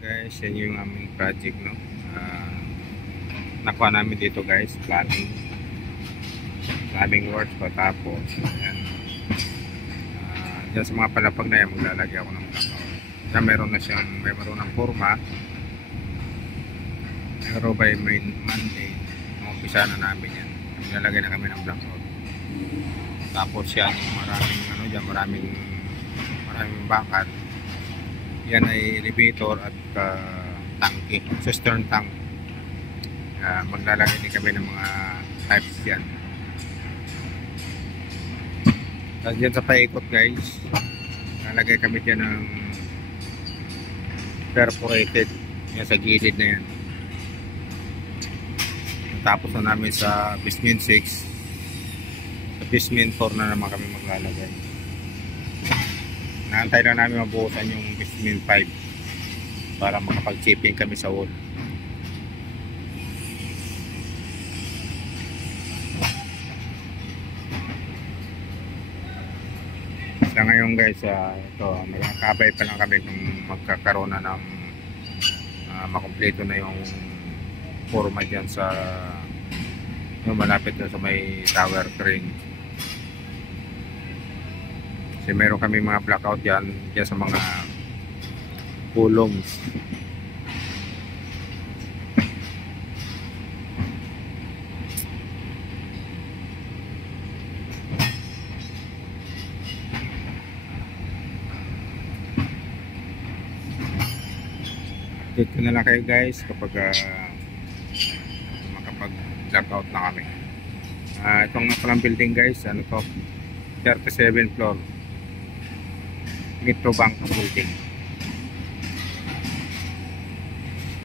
Guys, yan yung aming project, no. Nakuha namin dito guys, plumbing works pa, tapos yan. Dyan sa mga palapag na yan maglalagay ako ng blackout. Yan, meron ng forma, pero by Monday umpisa na namin yan, maglalagay na kami ng blackout. Tapos yan, maraming bakal. Yan ay elevator at tangke, cistern tank. Maglalagay din kami ng mga types yan. Tapos dyan sa paikot guys, nalagay kami dyan ng perforated yan sa gilid na yan. Tapos na namin sa basement 6, sa basement 4 na naman kami maglalagay. Naantay na namin mabuhusan yung basement 5 para makapag-chipping kami sa wall. Sa ngayon guys, ito, magkakabay pa lang kami kung magkakaroon na ng makumpleto na yung forma dyan sa yung malapit na sa may tower crane. Kasi meron kami mga blackout dyan sa mga columns. Update ko na lang kayo guys kapag makapag-blackout na kami. Itong palang building guys, ano to, 37 floor, Metro Bank building.